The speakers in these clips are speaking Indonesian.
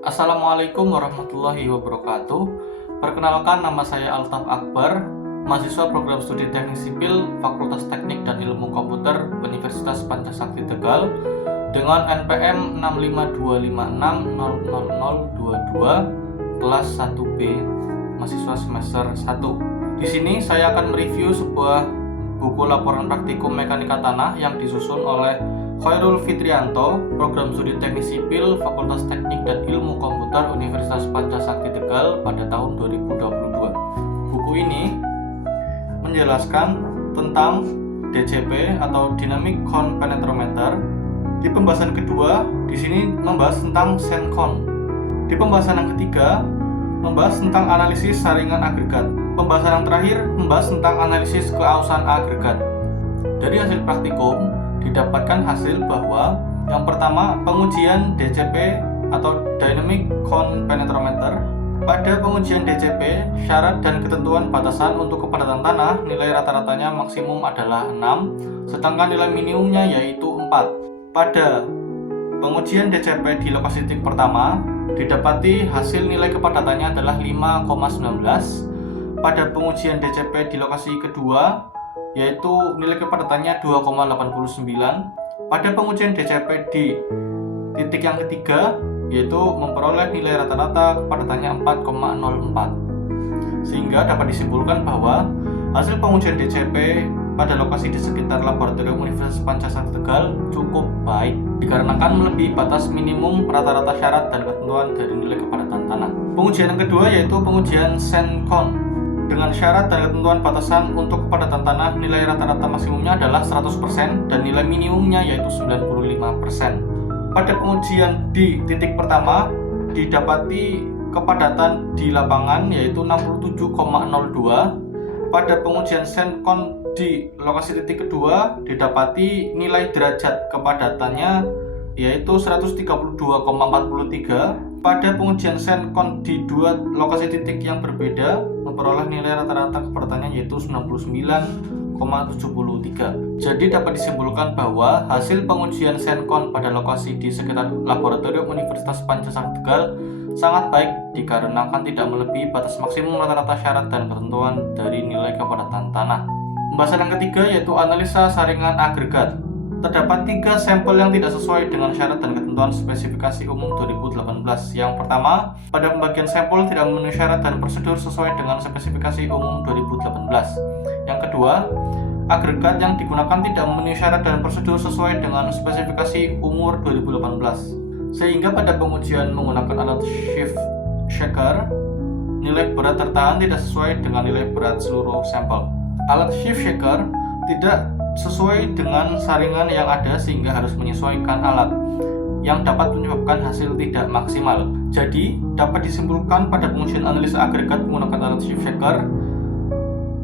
Assalamualaikum warahmatullahi wabarakatuh. Perkenalkan, nama saya Altaf Akbar, mahasiswa program studi Teknik Sipil Fakultas Teknik dan Ilmu Komputer Universitas Pancasakti Tegal dengan NPM 65256000022 kelas 1B, mahasiswa semester 1. Di sini saya akan mereview sebuah buku laporan praktikum mekanika tanah yang disusun oleh Khairul Fitrianto, program studi Teknik Sipil Fakultas Teknik dan Ilmu Komputer Universitas Pancasakti Tegal pada tahun 2022. Buku ini menjelaskan tentang DCP atau Dynamic Count Penetrometer. Di pembahasan kedua, di sini membahas tentang SENCON. Di pembahasan yang ketiga, membahas tentang analisis saringan agregat. Pembahasan yang terakhir membahas tentang analisis keausan agregat. Dari hasil praktikum didapatkan hasil bahwa yang pertama, pengujian DCP atau Dynamic Count Penetrometer. Pada pengujian DCP, syarat dan ketentuan batasan untuk kepadatan tanah nilai rata-ratanya maksimum adalah 6, sedangkan nilai minimumnya yaitu 4. Pada pengujian DCP di lokasi titik pertama, didapati hasil nilai kepadatannya adalah 5,19. Pada pengujian DCP di lokasi kedua, yaitu nilai kepadatannya 2,89. Pada pengujian DCP di titik yang ketiga, yaitu memperoleh nilai rata-rata kepadatannya 4,04. Sehingga dapat disimpulkan bahwa hasil pengujian DCP pada lokasi di sekitar laboratorium Universitas Pancasakti Tegal cukup baik, dikarenakan melebihi batas minimum rata-rata syarat dan ketentuan dari nilai kepadatan tanah. Pengujian yang kedua yaitu pengujian SENCON. Dengan syarat dan ketentuan batasan untuk kepadatan tanah, nilai rata-rata maksimumnya adalah 100% dan nilai minimumnya yaitu 95%. Pada pengujian di titik pertama, didapati kepadatan di lapangan yaitu 67,02. Pada pengujian SENCON di lokasi titik kedua, didapati nilai derajat kepadatannya yaitu 132,43. Pada pengujian SENCON di dua lokasi titik yang berbeda, memperoleh nilai rata-rata kepadatannya yaitu 99,73. Jadi dapat disimpulkan bahwa hasil pengujian SENCON pada lokasi di sekitar laboratorium Universitas Pancasakti Tegal sangat baik, dikarenakan tidak melebihi batas maksimum rata-rata syarat dan ketentuan dari nilai kepadatan tanah. Pembahasan yang ketiga yaitu analisa saringan agregat. Terdapat 3 sampel yang tidak sesuai dengan syarat dan ketentuan spesifikasi umum 2018. Yang pertama, pada pembagian sampel tidak memenuhi syarat dan prosedur sesuai dengan spesifikasi umum 2018. Yang kedua, agregat yang digunakan tidak memenuhi syarat dan prosedur sesuai dengan spesifikasi umur 2018. Sehingga pada pengujian menggunakan alat shift shaker, nilai berat tertahan tidak sesuai dengan nilai berat seluruh sampel. Alat shift shaker tidak sesuai dengan saringan yang ada sehingga harus menyesuaikan alat, yang dapat menyebabkan hasil tidak maksimal. Jadi dapat disimpulkan pada pengujian analisa agregat menggunakan alat shift shaker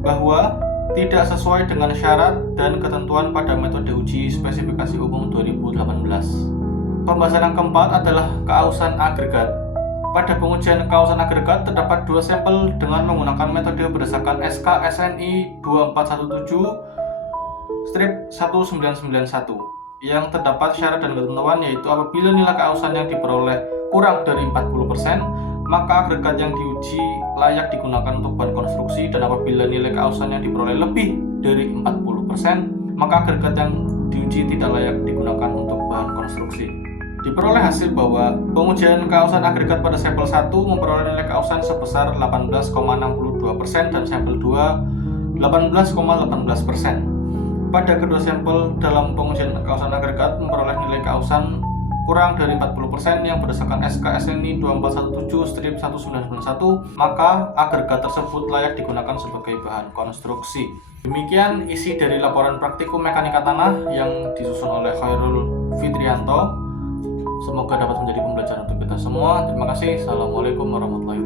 bahwa tidak sesuai dengan syarat dan ketentuan pada metode uji spesifikasi umum 2018. Pembahasan yang keempat adalah keausan agregat. Pada pengujian keausan agregat terdapat 2 sampel dengan menggunakan metode berdasarkan SK SNI 2417/1991 yang terdapat syarat dan ketentuan, yaitu apabila nilai keausan yang diperoleh kurang dari 40%, maka agregat yang diuji layak digunakan untuk bahan konstruksi, dan apabila nilai keausan yang diperoleh lebih dari 40%, maka agregat yang diuji tidak layak digunakan untuk bahan konstruksi. Diperoleh hasil bahwa pengujian keausan agregat pada sampel 1 memperoleh nilai keausan sebesar 18,62% dan sampel 2 18,18%. Pada kedua sampel dalam pengujian keausan agregat memperoleh nilai keausan kurang dari 40% yang berdasarkan SK SNI 2417/1991, maka agregat tersebut layak digunakan sebagai bahan konstruksi. Demikian isi dari laporan praktikum mekanika tanah yang disusun oleh Khairul Fitrianto. Semoga dapat menjadi pembelajaran untuk kita semua. Terima kasih. Assalamualaikum warahmatullahi wabarakatuh.